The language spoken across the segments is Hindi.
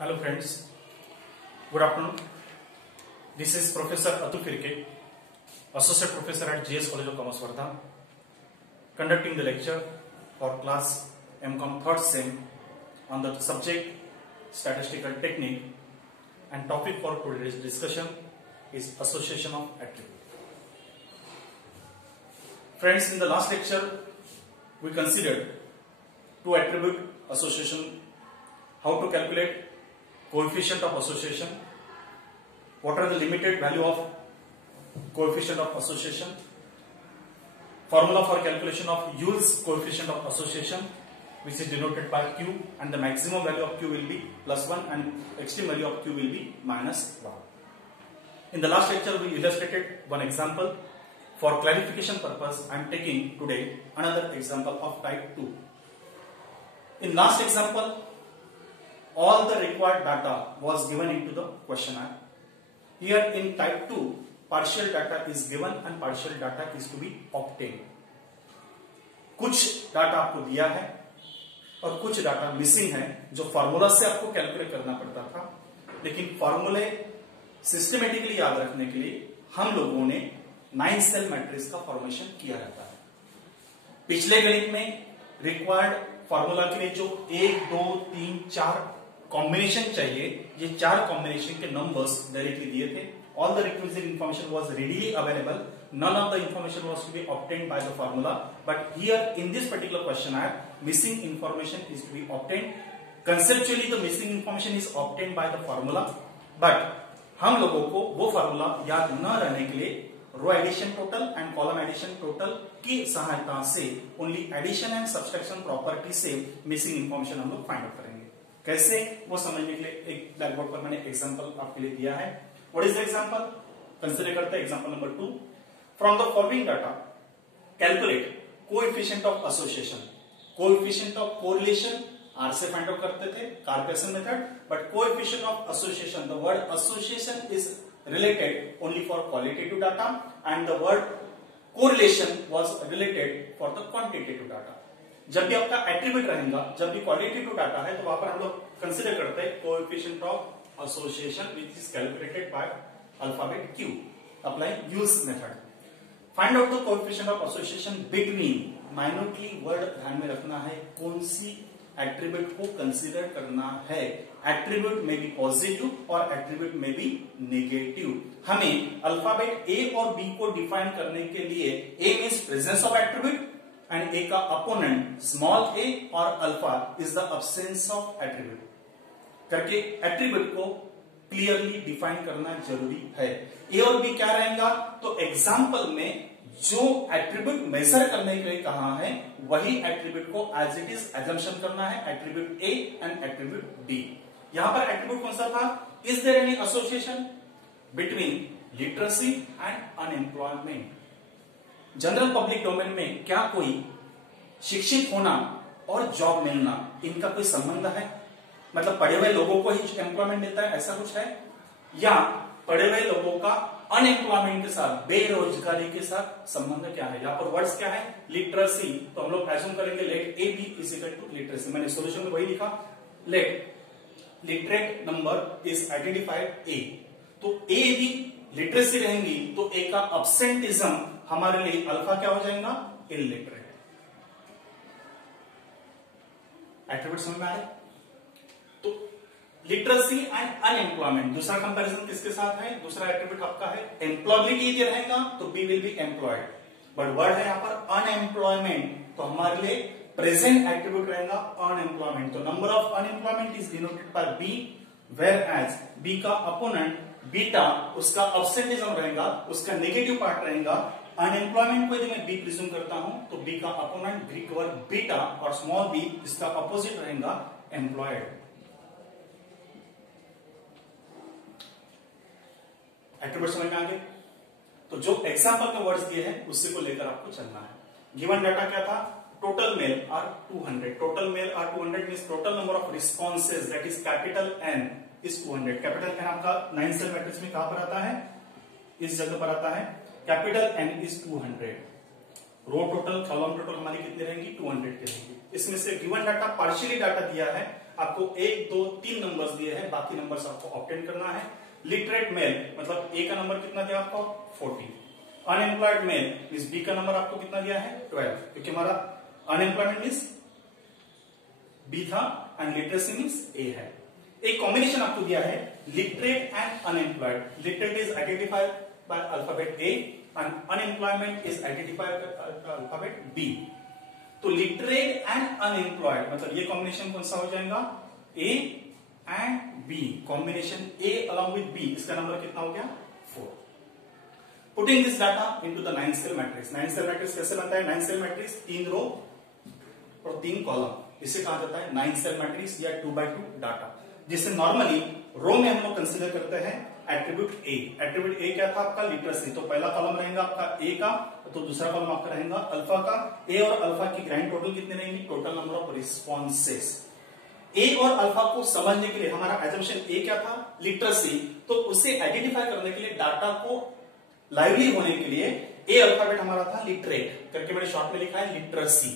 Hello friends, good afternoon. This is Professor Atul Firke, Associate Professor at GS College of Commerce, Wardha, conducting the lecture for class MCom 3rd Sem on the subject Statistical Technique, and topic for today's discussion is Association of Attributes. Friends, in the last lecture we considered two attribute association, how to calculate coefficient of association, what are the limited value of coefficient of association, formula for calculation of Yule's coefficient of association, which is denoted by Q, and the maximum value of Q will be +1 and extreme value of Q will be -1. In the last lecture we illustrated one example. For clarification purpose I am taking today another example of type 2. In last example, all the required data was given into the questionnaire. Here in type 2, partial data is given and partial data is to be obtained. कुछ डाटा आपको दिया है और कुछ डाटा मिसिंग है जो फॉर्मूला से आपको कैलकुलेट करना पड़ता था, लेकिन फॉर्मूले सिस्टमेटिकली याद रखने के लिए हम लोगों ने 9 सेल मैट्रिक्स का फॉर्मेशन किया रहता है। पिछले गणित में रिक्वायर्ड फॉर्मूला के लिए जो 1, 2, 3, 4 कॉम्बिनेशन चाहिए, ये 4 कॉम्बिनेशन के नंबर्स डायरेक्टली दिए थे। All the requisite information was readily available, none of the information was to be obtained by the formula, but here in this particular questionnaire missing information is to be obtained. Conceptually the missing information is obtained by the formula, but हम लोगों को वो फॉर्मूला याद न रहने के लिए row addition total and column addition total की सहायता से only addition and subtraction property से मिसिंग इंफॉर्मेशन हम लोग फाइंड आउट करेंगे। कैसे, वो समझने के लिए एक ब्लैक बोर्ड पर मैंने एग्जांपल आपके लिए दिया है। What is the example? Consider करते हैं example number 2। From the following data calculate coefficient of association. Coefficient of correlation R से फाइंड आउट करते थे, Karl Pearson method, but coefficient of association, the word association is related only for qualitative data and the word correlation was related for the quantitative data. जब भी आपका एट्रीब्यूट रहेगा, जब भी क्वालिटेटिव डाटा है, तो वहां पर हम लोग कंसीडर करते हैं coefficient of association which is calculated by alphabet Q, apply use method. Find out the coefficient of association between, minutely word ध्यान में रखना है, कौन सी एट्रीब्यूट को कंसीडर करना है। एट्रीब्यूट में भी पॉजिटिव और एट्रीब्यूट में भी नेगेटिव। हमें अल्फाबेट ए और बी को डिफाइन करने के लिए A means presence of attribute and A का अपोनेंट स्मॉल ए और alpha is the absence of attribute करके एट्रीब्यूट को क्लियरली डिफाइन करना जरूरी है। ए और बी क्या रहेगा, तो एग्जाम्पल में जो एट्रीब्यूट मेजर करने के लिए कहा है वही एट्रीब्यूट को एज इट इज एजम्पशन करना है, attribute A and attribute B. यहां पर एट्रीब्यूट कौन सा था? Is there any association between literacy and unemployment. General public domain में क्या कोई शिक्षित होना और जॉब मिलना, इनका कोई संबंध है? मतलब पढ़े हुए लोगों को ही एम्प्लॉयमेंट मिलता है, ऐसा कुछ है? या पढ़े हुए लोगों का अनएम्प्लॉयमेंट के साथ, बेरोजगारी के साथ संबंध क्या है? यहाँ पर वर्ड्स क्या है? लिटरेसी, तो हम लोग एज्यूम करेंगे let A be is equal to literacy. मैंने सॉल्यूशन में वही लिखा, let literate number is identified A, तो ए भी लिटरेसी रहेंगी तो ए का अब्सेंटिज्म हमारे लिए अल्फा क्या हो जाएगा? इलिटरेट। एट्रीब्यूट समझ में आए? तो लिटरेसी एंड अनएम्प्लॉयमेंट, दूसरा कंपैरिजन किसके साथ है? दूसरा एट्रीब्यूट आपका है एम्प्लॉयबिलिटी यदि रहेगा तो B will be employed, but word है यहां पर अनएम्प्लॉयमेंट, तो हमारे लिए प्रेजेंट एट्रीब्यूट रहेगा अनएम्प्लॉयमेंट। तो number of unemployment is denoted by B, where as B का अपोनेंट बीटा, उसका अब्सेंटिज्म रहेगा, उसका नेगेटिव पार्ट रहेगा। अनएम्प्लॉयमेंट को यदि मैं बी प्रिज्यूम करता हूं तो बी का अपोनेंट ग्रीक वर्ड बीटा और स्मॉल बी इसका अपोजिट रहेगा एम्प्लॉयड। एट्रीब्यूट समझ में आ गए? तो जो एग्जांपल में वर्ड्स दिए हैं उसी को लेकर आपको चलना है। गिवन डाटा क्या था? Total male are 200। Total male are 200 means total number of responses that is capital N is 200। Capital N आपका 9 सेल मैट्रिक्स में कहां पर आता है? इस जगह पर आता है। Capital N is 200। Row total, column total हमारी कितनी रहेंगी? 200 की रहेंगी। इसमें से गिवन डाटा पार्शियली डाटा दिया है आपको 1 2 3 नंबर्स दिए हैं, बाकी नंबर्स आपको ऑब्टेन करना है। लिटरेट मेल मतलब ए का नंबर कितना दिया आपको 40। अनएम्प्लॉयड मेल मींस बी का नंबर आपको कितना दिया है 12, क्योंकि हमारा अनएम्प्लॉयमेंट मींस बी था एंड लिटरेसी मींस ए है। एक कॉम्बिनेशन आपको दिया है literate and unemployed. Literate is identified by alphabet A and unemployment is identified by alphabet B. तो लिटरेट एंड अनएम्प्लॉयड मतलब ये कॉम्बिनेशन कौन सा हो जाएगा A and B, combination A along with B, इसका नंबर कितना हो गया 4। Putting this data into the 9 cell matrix. 9 cell matrix कैसे बनता है? 9 सेल मैट्रिक्स 3 रो और 3 कॉलम, इसे कहा जाता है 9 सेल मैट्रिक्स या 2x2 डाटा, जिसे नॉर्मली रो में हम लोग कंसीडर करते हैं एट्रीब्यूट ए। एट्रीब्यूट ए क्या था आपका लिटरेसी, तो पहला कॉलम रहेगा आपका ए का, तो दूसरा कॉलम आपका रहेगा अल्फा का। ए और अल्फा की ग्रैंड टोटल कितने रहेंगी? Total number of responses. A और अल्फा को समझने के लिए हमारा एजम्पशन ए क्या था लिटरेसी, तो उसे आइडेंटिफाई करने के लिए डाटा को लाइवली होने के लिए ए अल्फाबेट हमारा था लिटरेट करके मैंने शॉर्ट में लिखा है लिटरेसी।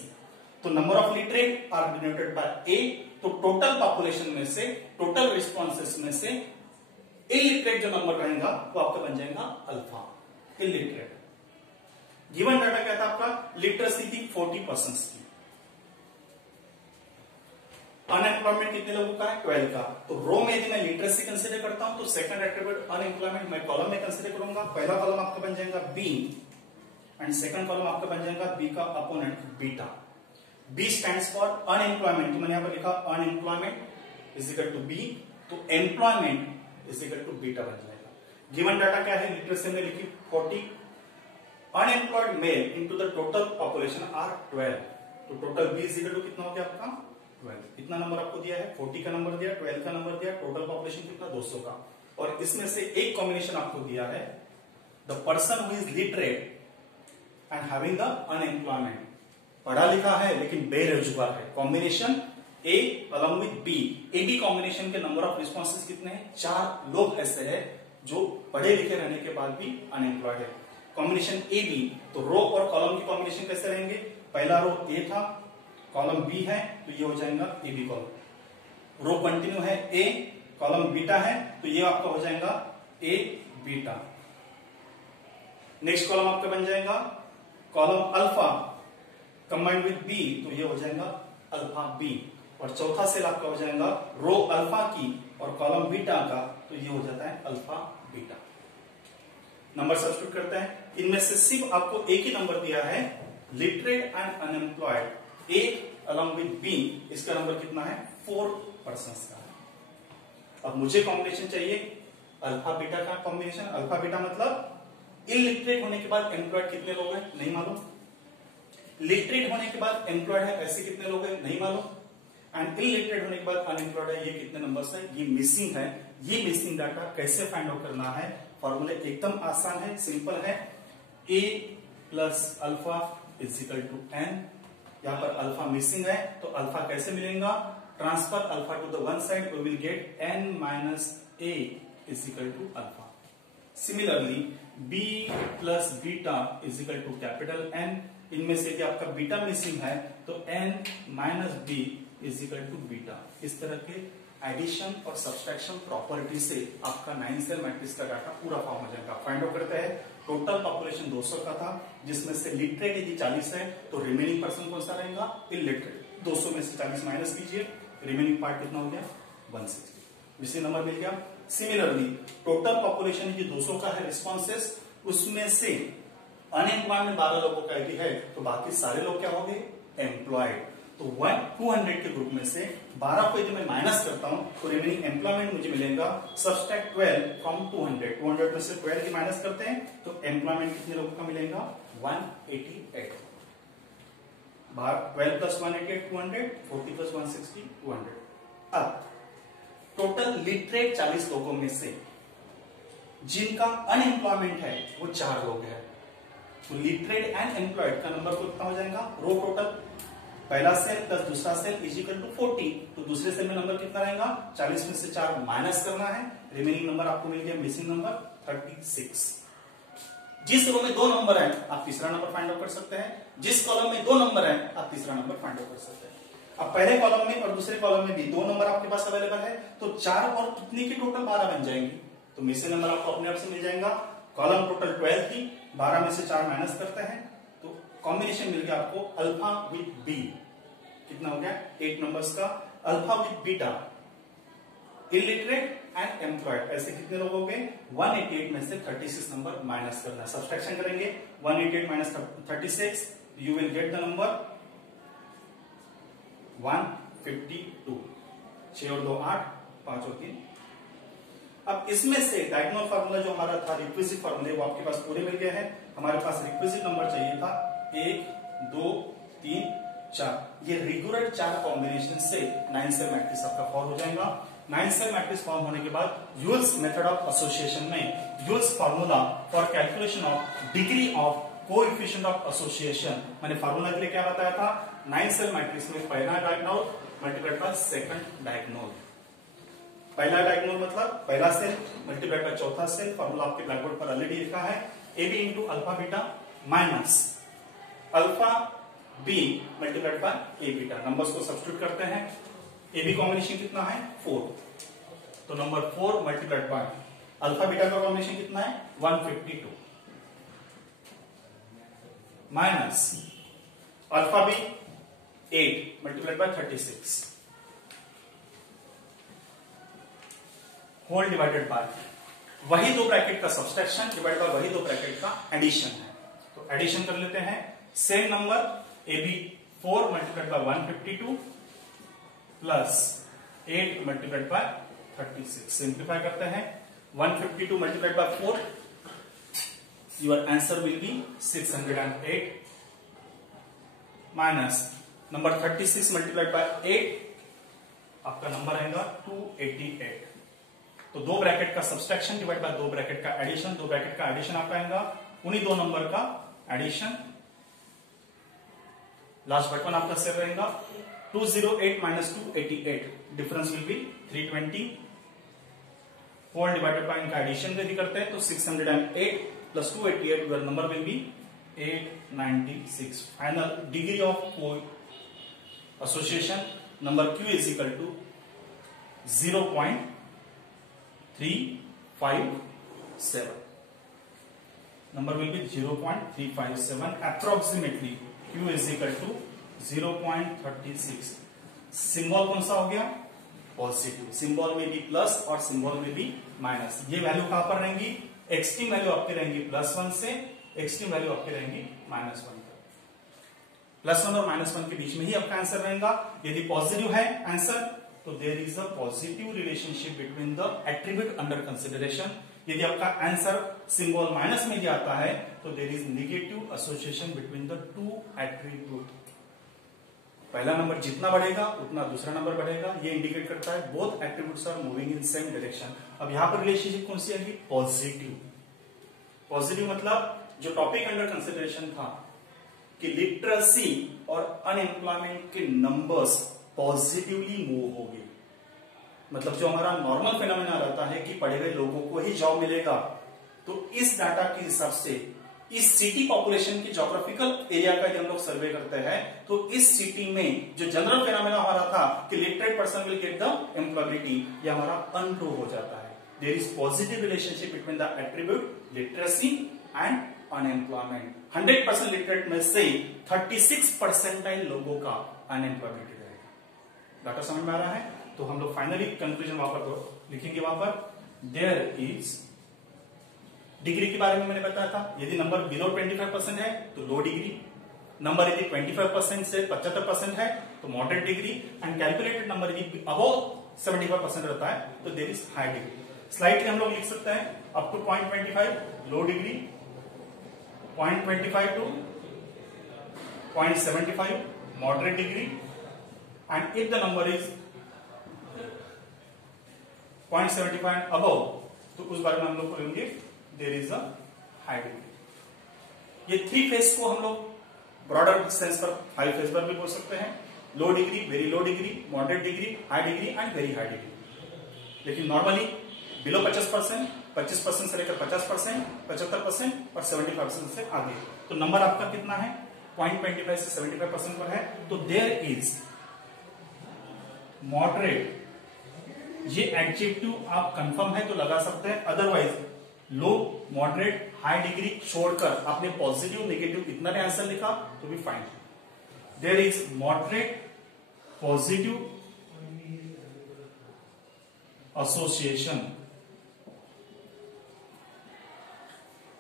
तो number of literate are denoted by A, तो टोटल पॉपुलेशन में से टोटल रिस्पॉन्सेस में से इलिटरेट जो नंबर रहेगा वो आपका बन जाएगा अल्फा इलिटरेट। गिवन डाटा क्या था आपका? लिटरेसी थी 40% की। अनएम्प्लॉयमेंट कितने लोगों का है? 12 का। तो रो में यदि मैं लिटरेसी कंसीडर करता हूं तो सेकंड एट्रीब्यूट अनएम्प्लॉयमेंट मैं कॉलम में कंसीडर करूंगा। पहला कॉलम आपका बन जाएगा बी एंड सेकंड कॉलम आपका बन जाएगा बी का opponent beta. B stands for unemployment, तो मैंने यहां पर लिखा unemployment is equal to B, तो employment is equal to beta बन जाएगा। गिवन डाटा क्या है? लिटरेसी में लिखी 40, unemployed male into the total population are 12, तो total B is equal to कितना हो गया आपका 12। इतना नंबर आपको दिया है, 40 का नंबर दिया, 12 का नंबर दिया, टोटल पॉपुलेशन कितना 200 का। और इसमें से एक कॉम्बिनेशन आपको दिया है the person who is literate and having the unemployment, पढ़ा लिखा है लेकिन बेरोजगार है। Combination A along with B, A B combination के नंबर ऑफ रिस्पॉन्सेज कितने हैं? 4 लोग ऐसे हैं जो पढ़े लिखे रहने के बाद भी अनएम्प्लॉयड है। कॉम्बिनेशन ए बी, तो रो और कॉलम की कॉम्बिनेशन कैसे रहेंगे? पहला रो ए था, कॉलम बी है, तो ये हो जाएगा A B column. Row continue है ए, कॉलम बीटा है, तो ये आपका हो जाएगा ए बीटा। नेक्स्ट कॉलम आपका बन जाएगा column alpha combined with B, तो ये हो जाएगा अल्फा बी। और चौथा सेल आपका हो जाएगा रो अल्फा की और कॉलम बीटा का, तो ये हो जाता है अल्फा बीटा। नंबर सब्स्टिट्यूट करते हैं, इनमें से सिर्फ आपको एक ही नंबर दिया है literate and unemployed, A along with B, इसका नंबर कितना है 4% का है। अब मुझे कॉम्बिनेशन चाहिए अल्फा बीटा का कॉम्बिनेशन। अल्फा बीटा मतलब इलिटरेट होने के बाद एम्प्लॉयड कितने लोग हैं नहीं मालूम, लिटरेट होने के बाद एम्प्लॉयड है ऐसे कितने लोग हैं नहीं मालूम, एंड इलिटरेट होने के बाद अनएम्प्लॉयड है ये कितने नंबर्स है ये मिसिंग है। ये मिसिंग डाटा कैसे फाइंड आउट करना है? फॉर्मूले एकदम आसान है, सिंपल है, a plus alpha is equal to n। यहां पर अल्फा मिसिंग है तो अल्फा कैसे मिलेगा? Transfer alpha to the one side, we will get n minus a is equal to alpha. Similarly b plus beta is equal to capital N, इनमें से यदि आपका बीटा मिसिंग है तो n minus b is equal to beta. इस तरह के एडिशन और सब्सट्रैक्शन प्रॉपर्टी से आपका 9 सेल मैट्रिक्स का डाटा पूरा फॉर्म हो जाएगा। फाइंड आउट करते हैं, टोटल पॉपुलेशन 200 का था, जिसमें से लिटरेट यदि 40 है तो रिमेनिंग पर्सन कौन सा रहेगा? इलिटरेट। 200 में से 40 माइनस कीजिए, रिमेनिंग पार्ट कितना हो गया 160, इसी नंबर मिल गया। सिमिलरली टोटल पॉपुलेशन यदि 200 का है रिस्पॉन्सेस, उसमें से अनएम्प्लॉयमेंट 12 लोगों का यदि है तो बाकी सारे लोग क्या हो गए? एम्प्लॉयड। तो 200 के ग्रुप में से 12 को यदि मैं माइनस करता हूं तो रिमेनिंग एम्प्लॉयमेंट मुझे मिलेगा सब्सट्रैक्ट 12 फ्रॉम 200। 200 में से 12 की माइनस करते हैं तो एम्प्लॉयमेंट कितने लोगों का मिलेगा? 188। 12 प्लस 188 200, 40 प्लस 160 200। अब टोटल लिटरेट 40 लोगों में से जिनका अनएम्प्लॉयमेंट है वो 4 लोग हैं, तो लिटरेट एंड एम्प्लॉयड का नंबर को कितना हो जाएगा? रो टोटल पहला सेल प्लस दूसरा सेल इज इक्वल टू 40, तो दूसरे सेल में नंबर कितना रहेगा? 40 में से 4 माइनस करना है, रिमेनिंग नंबर आपको मिल गया मिसिंग नंबर 36। जिस रो में 2 नंबर है आप तीसरा नंबर फाइंड आउट कर सकते हैं, जिस कॉलम में 2 नंबर है आप तीसरा नंबर फाइंड आउट कर सकते हैं। अब पहले कॉलम में और दूसरे कॉलम में भी 2 नंबर आपके पास अवेलेबल है, तो 4 और कितने की टोटल 12 बन जाएंगे, तो मिसिंग नंबर आपको अपने आप से मिल जाएगा। कॉलम टोटल 12 थी, 12 में से 4 माइनस करते हैं तो कॉम्बिनेशन मिल गया आपको अल्फा विद बी, कितना हो गया 8 नंबर्स का। Alpha with beta, illiterate and employed, ऐसे कितने लोग हो गए 188 में से 36 नंबर माइनस करना है। सब्सट्रैक्शन करेंगे 188 minus 36, you will get the number 152। 6 और 2 8, 5 और 3। अब इसमें से डायगोनल फार्मूला जो हमारा था, रिक्विजिट फार्मूले, वो आपके पास पूरे मिल गए हैं। हमारे पास रिक्विजिट नंबर चाहिए था 1 2 3 4। ये रेगुलर 4 कॉम्बिनेशन से 9 सेल मैट्रिक्स आपका फॉर्म हो जाएगा। 9 सेल मैट्रिक्स फॉर्म होने के बाद यूल्स मेथड ऑफ एसोसिएशन में Yule's formula for calculation of degree of coefficient of association, मैंने फार्मूला के लिए क्या बताया था, 9 सेल मैट्रिक्स में पहला diagonal multiplied by second diagonal. पहला डायगोनल मतलब पहला सेल मल्टीप्लाइड बाय चौथा सेल, फार्मूला आपके ब्लैकबोर्ड पर ऑलरेडी लिखा है, A B into alpha beta minus alpha B multiplied by A beta. Numbers को सब्स्टिट्यूट करते हैं, ए बी कॉम्बिनेशन कितना है 4, तो number 4 multiplied by alpha beta का कॉम्बिनेशन कितना है 152 minus alpha B 8 multiplied by 36 whole divided bye वही 2 ब्रैकेट का सब्सट्रैक्शन डिवाइड बाय वही 2 ब्रैकेट का एडिशन है। तो एडिशन कर लेते हैं, same number A B 4 multiplied by 152 plus 8 multiplied by 36। Simplify करते हैं, 152 multiplied by 4, your answer will be 608 minus number 36 multiplied by 8, आपका नंबर आएगा 288। तो 2 ब्रैकेट का सब्सट्रैक्शन डिवाइड बाय 2 ब्रैकेट का एडिशन, 2 ब्रैकेट का एडिशन आपका आएगा, उन्हीं 2 नंबर का एडिशन, लास्ट बटन आपका सेव रहेगा। 208 minus 288, difference will be 320, whole divided by इनका एडिशन यदि करते हैं तो 608 plus 288, your number will be 896। Final degree of कोई association number Q is equal to 0.357, number will be 0.357, approximately Q is equal to 0.36। Symbol कौन सा हो गया पॉजिटिव, सिंबल में भी प्लस और सिंबल में भी माइनस। ये वैल्यू कहां पर रहेंगी, एक्सट्रीम वैल्यू आपके रहेंगी +1 से, एक्सट्रीम वैल्यू आपके रहेंगी -1 तक। +1 और -1 के बीच में ही आपका आंसर रहेगा। यदि पॉजिटिव है आंसर तो there is a positive relationship between the attribute under consideration. यदि आपका आंसर सिंबल माइनस में दिया आता है तो there is negative association between the 2 attribute. पहला नंबर जितना बढ़ेगा उतना दूसरा नंबर बढ़ेगा, ये इंडिकेट करता है both attributes are moving in same direction. अब यहां पर रिलेशनशिप कौन सी आएगी, पॉजिटिव। पॉजिटिव मतलब जो टॉपिक अंडर कंसिडरेशन था कि लिटरेसी और अनएम्प्लॉयमेंट के नंबर्स पॉजिटिवली मूव होगी, मतलब जो हमारा नॉर्मल फिनोमेना रहता है कि पढ़े हुए लोगों को ही जॉब मिलेगा, तो इस डाटा के हिसाब से इस सिटी पॉपुलेशन की ज्योग्राफिकल एरिया का यदि हम लोग सर्वे करते हैं तो इस सिटी में जो जनरल फिनोमेना हमारा था कि literate person will get the employability, ये हमारा अनट्रू हो जाता है। There is positive relationship between the attribute literacy and unemployment. 100% literate में से 36% लोगों का अनएम्प्लॉयबिलिटी रहेगा। डाटा समझ में आ रहा है? तो हम लोग फाइनली कंक्लूजन वहां पर लिखेंगे, वहां पर देयर इज डिग्री के बारे में मैंने बताया था, यदि नंबर बिलो 25% है तो लो डिग्री, नंबर यदि 25% से 75% है तो moderate degree, and calculated number यदि अबव 75% रहता है तो there is high degree. Slightly हम लोग लिख सकते हैं up to 0.25 low degree, 0.25 to 0.75 moderate degree, and if the number is 0.75 above तो उस बारे में हम लोग बोलेंगे there is a high degree. ये 3 फेज को हम लोग ब्रॉडर सेंस पर 5 फेज पर भी बोल सकते हैं, low degree, very low degree, moderate degree, high degree and very high degree. लेकिन नॉर्मली बिलो 50%, 25% से लेकर 50%, 75% और 75% से आगे। तो नंबर आपका कितना है 0.25 से 75% पर है, तो देयर इज मॉडरेट, ये एडजेक्टिव आप कंफर्म है तो लगा सकते हैं, अदरवाइज लो, मॉडरेट, हाई डिग्री छोड़कर आपने पॉजिटिव नेगेटिव इतना भी आंसर लिखा तो भी fine. There is moderate positive association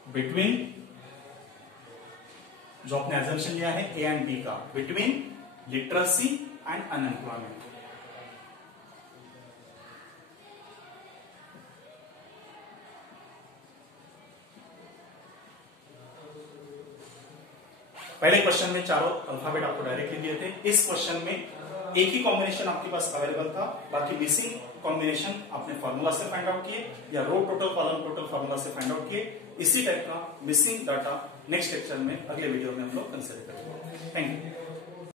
between, जो आपने एजम्पशन लिया है ए एंड बी का, बिटवीन लिटरेसी एंड अनएम्प्लॉयमेंट। पहले क्वेश्चन में चारों अल्फाबेट आपको डायरेक्टली दिए थे, इस क्वेश्चन में एक ही कॉम्बिनेशन आपके पास अवेलेबल था, बाकी मिसिंग कॉम्बिनेशन आपने फार्मूला से फाइंड आउट किए या रो टोटल कॉलम टोटल फार्मूला से फाइंड आउट किए। इसी टाइप का मिसिंग डाटा नेक्स्ट लेक्चर में, अगले वीडियो में हम लोग कंसिडर करेंगे। Thank you.